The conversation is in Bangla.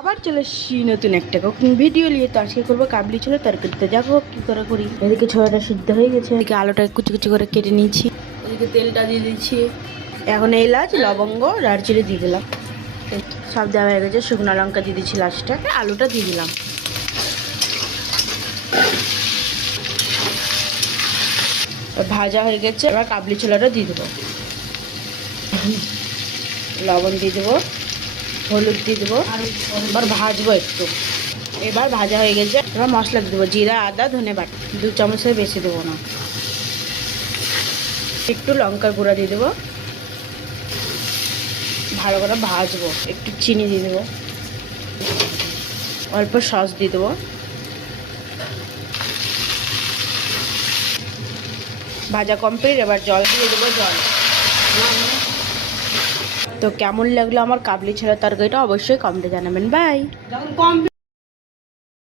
আবার চলে এসেছি নতুন একটা কুকিং ভিডিও নিয়ে। তো আজকে করবো কাবলি ছোলা তরকারিতে। দেখো কি করে করি। এদিকে ছোলাটা সিদ্ধ হয়ে গেছে, এদিকে আলুটা কুচি কুচি করে কেটে নিয়েছি, এদিকে তেলটা দিয়ে দিচ্ছি। এখন এলাচ লবঙ্গ দারচিনি দিয়ে দিলাম, সব দেওয়া হয়ে গেছে। শুকনো লঙ্কা দিয়ে দিচ্ছি লাস্টে, আলুটা দিয়ে দিলাম। ভাজা হয়ে গেছে, এবার কাবলি ছোলাটা দিয়ে দেবো, লবণ দিয়ে দেবো, হলুদ দিয়ে দেবো, এবার ভাজবো একটু। এবার ভাজা হয়ে গেছে, এবার মশলা দিয়ে দেবো, জিরা আদা ধনে বাটা 2 চামচের বেশি দেবো না। একটু লঙ্কার গুঁড়া দিয়ে দেবো, ভালো করে ভাজবো। একটু চিনি দিয়ে দেবো, অল্প সস দিয়ে দেবো। ভাজা কমপ্লিট, এবার জল দিয়ে দেবো। জল তো কেমন লাগলো আমার কাবলি ছোলা তরকারিটা অবশ্যই কমেন্টে জানাবেন। বাই।